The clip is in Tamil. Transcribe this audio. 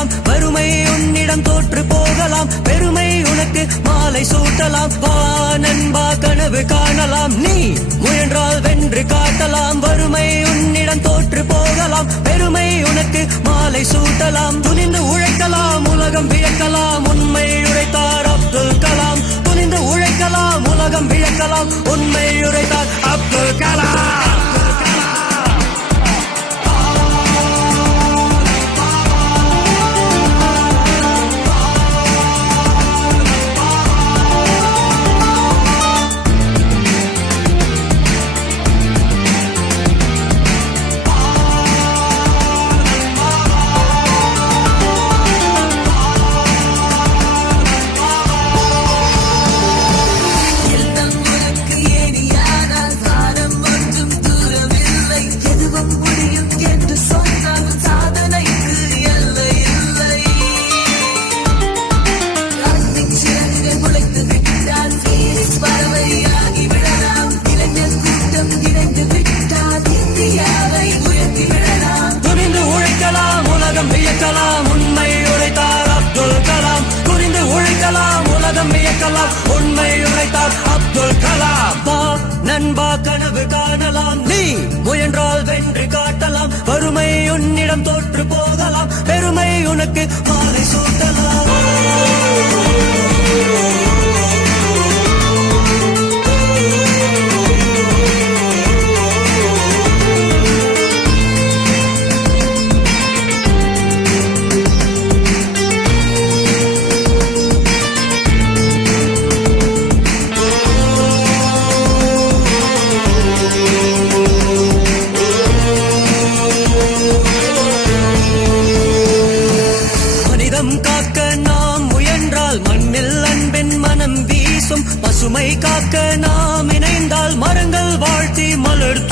காட்டலாம் வறுமை உன்னிடம் தோற்று போகலாம் பெருமை உனக்கு மாலை சூட்டலாம் வா நண்பா கனவு காணலாம் நீ முயன்றால் வென்று காட்டலாம் வறுமை உன்னிடம் தோற்று போகலாம் பெருமை உனக்கு மாலை சூட்டலாம் துணிந்து உழைக்கலாம் உலகம் வியக்கலாம் உண்மை உரைத்தார் அப்துல் கலாம் துணிந்து உழைக்கலாம் உலகம் வியக்கலாம் உண்மை உரைத்தார் அப்துல் கலாம் உண்மை உரைத்தார் அப்துல் கலாம் புரிந்து உழைக்கலாம் உலகம் வியக்கலாம் உண்மை உரைத்தார் அப்துல் கலாம் வா நண்பா கனவு காணலாம் நீ முயன்றால் வென்று காட்டலாம் வறுமை உன்னிடம் தோற்று போகலாம் பெருமை உனக்கு மாலை சூட்டலாம் காக்க நாம் முயன்றால் மண்ணில் அன்பின் மனம் வீசும் பசுமை காக்க நாம் இணைந்தால் மரங்கள் வாழ்த்தி மலர்